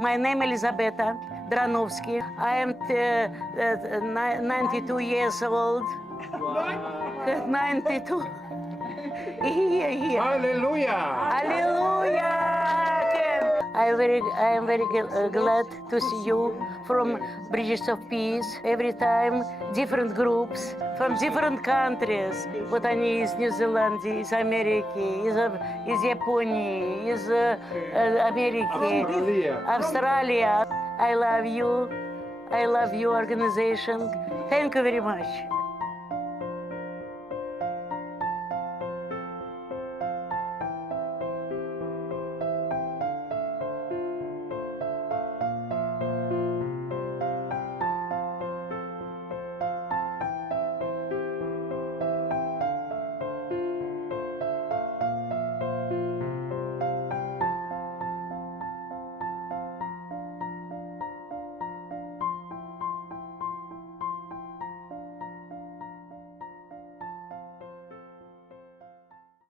My name is Elizabeta Dranovsky. I am 92 years old. 92. Hallelujah! Hallelujah! I am very glad to see you from Bridges of Peace. Every time different groups from different countries. Вот они из Нью-Зеландии, из Америки, из Японии, из Америки, Австралия. I love you. I love your organization. Thank you very much.